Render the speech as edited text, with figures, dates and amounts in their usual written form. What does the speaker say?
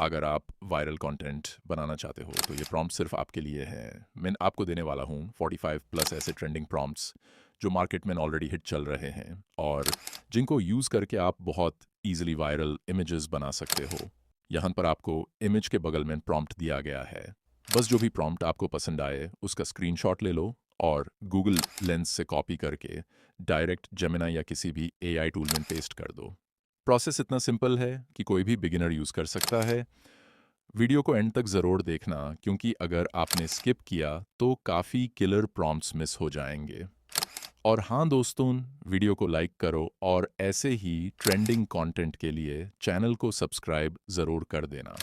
अगर आप viral content बनाना चाहते हो तो ये प्रॉम्प्ट सिर्फ आपके लिए है। मैं आपको देने वाला हूँ 45 प्लस ऐसे ट्रेंडिंग प्रॉम्प्ट्स जो मार्केट में ऑलरेडी हिट चल रहे हैं और जिनको यूज़ करके आप बहुत ईजिली वायरल इमेजेस बना सकते हो। यहाँ पर आपको इमेज के बगल में प्रॉम्प्ट दिया गया है। बस जो भी प्रॉम्प्ट आपको पसंद आए उसका स्क्रीनशॉट ले लो और गूगल लेंस से कॉपी करके डायरेक्ट जेमिनी या किसी भी एआई टूल में पेस्ट कर दो। प्रोसेस इतना सिंपल है कि कोई भी बिगिनर यूज़ कर सकता है। वीडियो को एंड तक ज़रूर देखना क्योंकि अगर आपने स्किप किया तो काफ़ी किलर प्रॉम्प्ट्स मिस हो जाएंगे। और हाँ दोस्तों, वीडियो को लाइक करो और ऐसे ही ट्रेंडिंग कंटेंट के लिए चैनल को सब्सक्राइब ज़रूर कर देना।